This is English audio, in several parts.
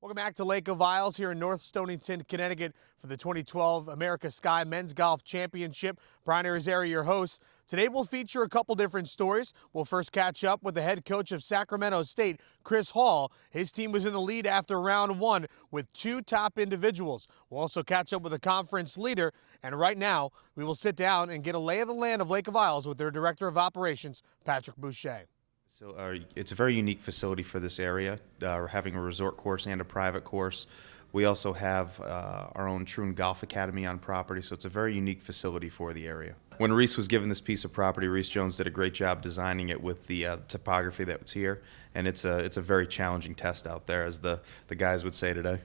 Welcome back to Lake of Isles here in North Stonington, Connecticut for the 2012 America Sky Men's Golf Championship. Brian Irizarry, your host. Today we'll feature a couple different stories. We'll first catch up with the head coach of Sacramento State, Chris Hall. His team was in the lead after round one with two top individuals. We'll also catch up with the conference leader. And right now, we will sit down and get a lay of the land of Lake of Isles with their director of operations, Patrick Boucher. So it's a very unique facility for this area. We're having a resort course and a private course. We also have our own Troon Golf Academy on property, so it's a very unique facility for the area. When Reese was given this piece of property, Reese Jones did a great job designing it with the topography that's here, and it's a very challenging test out there, as the guys would say today.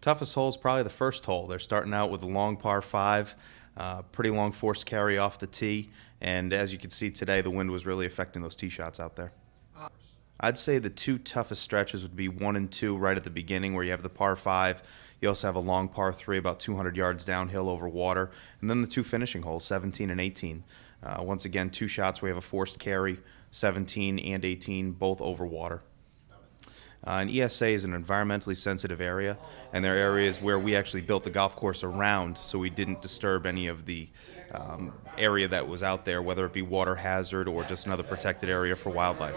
Toughest hole is probably the first hole. They're starting out with a long par 5, pretty long forced carry off the tee, and as you can see today, the wind was really affecting those tee shots out there. I'd say the two toughest stretches would be 1 and 2 right at the beginning, where you have the par 5. You also have a long par 3 about 200 yards downhill over water, and then the two finishing holes, 17 and 18. Once again, two shots where you have a forced carry, 17 and 18, both over water. And ESA is an environmentally sensitive area, and there are areas where we actually built the golf course around so we didn't disturb any of the area that was out there, whether it be water hazard or just another protected area for wildlife.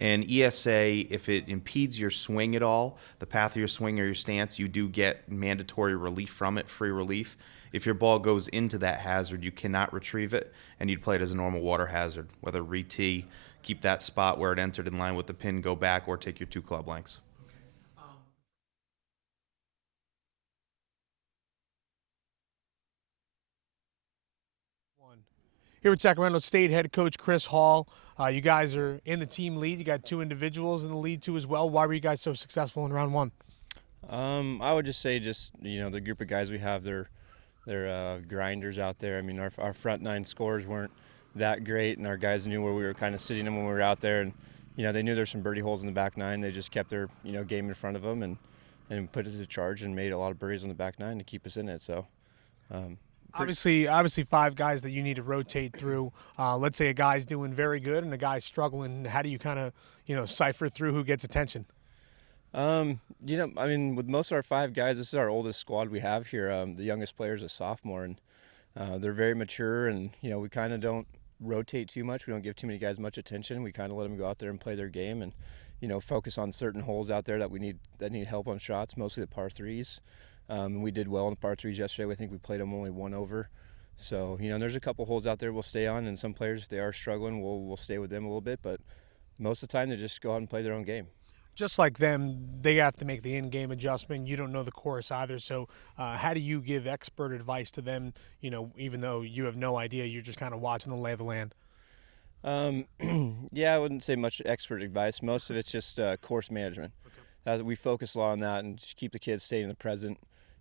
And ESA, if it impedes your swing at all, the path of your swing or your stance, you do get mandatory relief from it, free relief. If your ball goes into that hazard, you cannot retrieve it, and you'd play it as a normal water hazard, whether re-tee, keep that spot where it entered in line with the pin, go back, or take your 2 club lengths. Here at Sacramento State, head coach Chris Hall. You guys are in the team lead. You got two individuals in the lead too as well. Why were you guys so successful in round one? I would just say the group of guys we have, they're grinders out there. I mean, our front 9 scores weren't that great, and our guys knew where we were kind of sitting them when we were out there, and they knew there's some birdie holes in the back 9. They just kept their game in front of them and put it to charge and made a lot of birdies on the back 9 to keep us in it. So. Obviously 5 guys that you need to rotate through. Let's say a guy's doing very good and a guy's struggling. How do you kind of, cipher through who gets attention? With most of our 5 guys, this is our oldest squad we have here. The youngest player is a sophomore, and they're very mature, and, we kind of don't rotate too much. We don't give too many guys much attention. We kind of let them go out there and play their game and, focus on certain holes out there that need help on shots, mostly the par 3s. We did well on the par 3s yesterday. I think we played them only 1 over. So, there's a couple holes out there we'll stay on, and some players, if they are struggling, we'll stay with them a little bit. But most of the time, they just go out and play their own game. Just like them, they have to make the in-game adjustment. You don't know the course either. So how do you give expert advice to them, even though you have no idea, you're just kind of watching the lay of the land? Yeah, I wouldn't say much expert advice. Most of it's just course management. Okay. We focus a lot on that and just keep the kids staying in the present,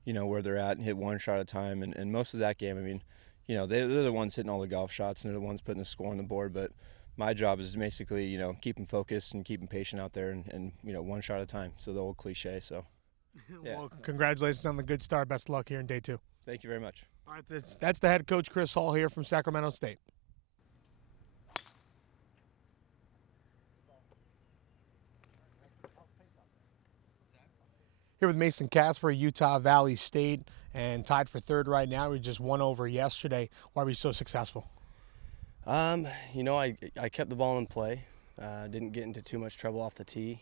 where they're at, and hit one shot at a time. And most of that game, I mean, they're the ones hitting all the golf shots, and they're the ones putting the score on the board. But my job is basically, keep them focused and keep them patient out there and one shot at a time. So the old cliche. So, yeah. Well, congratulations on the good start. Best of luck here in day 2. Thank you very much. All right, that's the head coach, Chris Hall, here from Sacramento State. Here with Mason Casper, Utah Valley State, and tied for 3rd right now. We just 1 over yesterday. Why were you so successful? I kept the ball in play. Didn't get into too much trouble off the tee.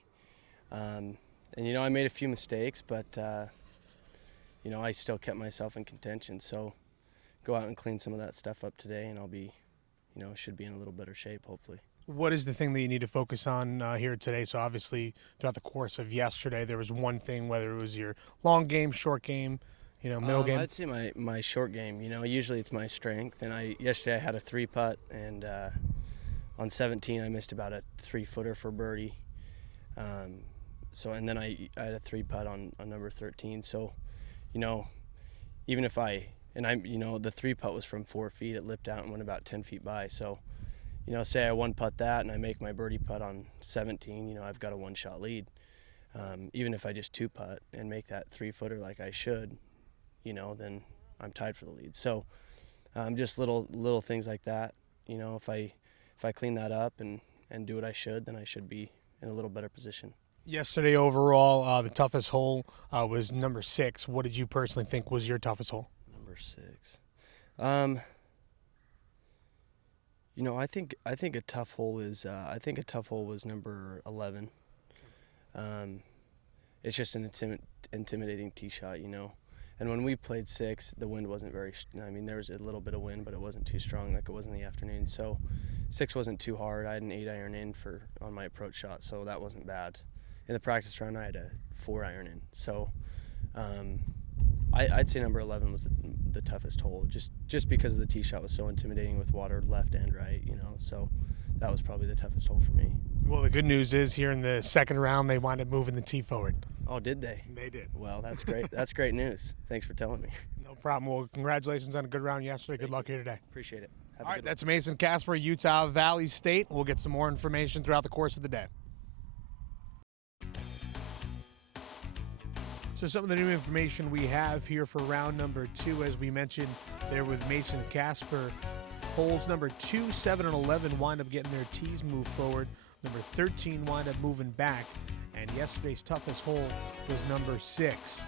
I made a few mistakes, but, I still kept myself in contention. So go out and clean some of that stuff up today, and I'll be, should be in a little better shape, hopefully. What is the thing that you need to focus on here today? So obviously throughout the course of yesterday, there was one thing, whether it was your long game, short game, middle game. I'd say my short game. Usually it's my strength. And yesterday I had a 3-putt, and on 17 I missed about a 3-footer for birdie. And then I had a 3-putt on number 13. So, even if the 3-putt was from 4 feet, it lipped out and went about 10 feet by. So, say I 1-putt that and I make my birdie putt on 17, I've got a 1-shot lead. Even if I just 2-putt and make that 3-footer like I should, then I'm tied for the lead. So just little things like that. If I clean that up and do what I should, then I should be in a little better position. Yesterday overall, the toughest hole was number 6. What did you personally think was your toughest hole? Number 6. I think a tough hole is a tough hole was number 11. It's just an intimidating tee shot, And when we played 6, the wind wasn't very. There was a little bit of wind, but it wasn't too strong like it was in the afternoon. So 6 wasn't too hard. I had an 8-iron in on my approach shot, so that wasn't bad. In the practice round, I had a 4-iron in. So I'd say number 11 was the toughest hole, just because the tee shot was so intimidating with water left and right, So that was probably the toughest hole for me. Well, the good news is here in the second round, they wound up moving the tee forward. Oh, did they? They did. Well, that's great. That's great news. Thanks for telling me. No problem. Well, congratulations on a good round yesterday. Good luck here today. Appreciate it. All right, that's Mason Casper, Utah Valley State. We'll get some more information throughout the course of the day. So some of the new information we have here for round number 2, as we mentioned there with Mason Casper. Holes number 2, 7, and 11 wind up getting their tees moved forward. Number 13 wind up moving back. And yesterday's toughest hole was number 6.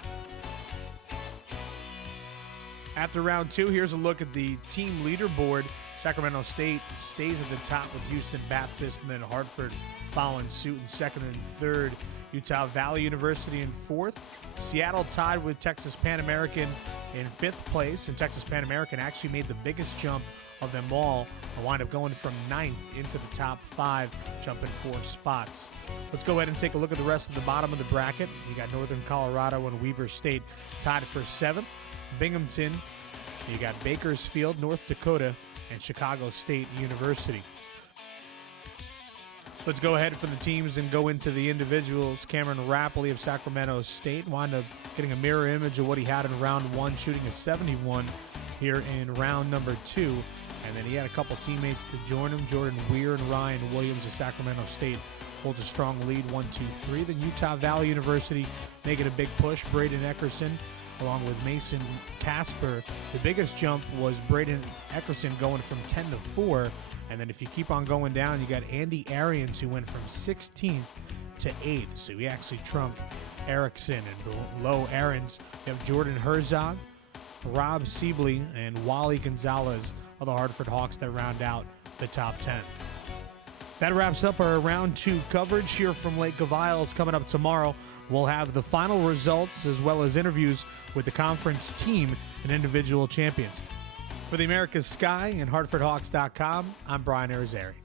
After round 2, here's a look at the team leaderboard. Sacramento State stays at the top with Houston Baptist, and then Hartford following suit in second and third. Utah Valley University in fourth. Seattle tied with Texas Pan American in 5th place, and Texas Pan American actually made the biggest jump of them all. I wind up going from 9th into the top 5, jumping 4 spots. Let's go ahead and take a look at the rest of the bottom of the bracket. You got Northern Colorado and Weber State tied for 7th. Binghamton, you got Bakersfield, North Dakota, and Chicago State University. Let's go ahead for the teams and go into the individuals. Cameron Rapley of Sacramento State wound up getting a mirror image of what he had in round 1, shooting a 71 here in round number 2. And then he had a couple teammates to join him. Jordan Weir and Ryan Williams of Sacramento State holds a strong lead, 1-2-3. Then Utah Valley University making a big push. Braden Eckerson along with Mason Casper. The biggest jump was Braden Eckerson going from 10 to 4. And then if you keep on going down, you got Andy Arians, who went from 16th to 8th. So he actually trumped Erickson, and below Arians, you have Jordan Herzog, Rob Sibley, and Wally Gonzalez of the Hartford Hawks that round out the top 10. That wraps up our round 2 coverage here from Lake of Isles. Coming up tomorrow, we'll have the final results as well as interviews with the conference team and individual champions. For the America's Sky and HartfordHawks.com, I'm Brian Irizarry.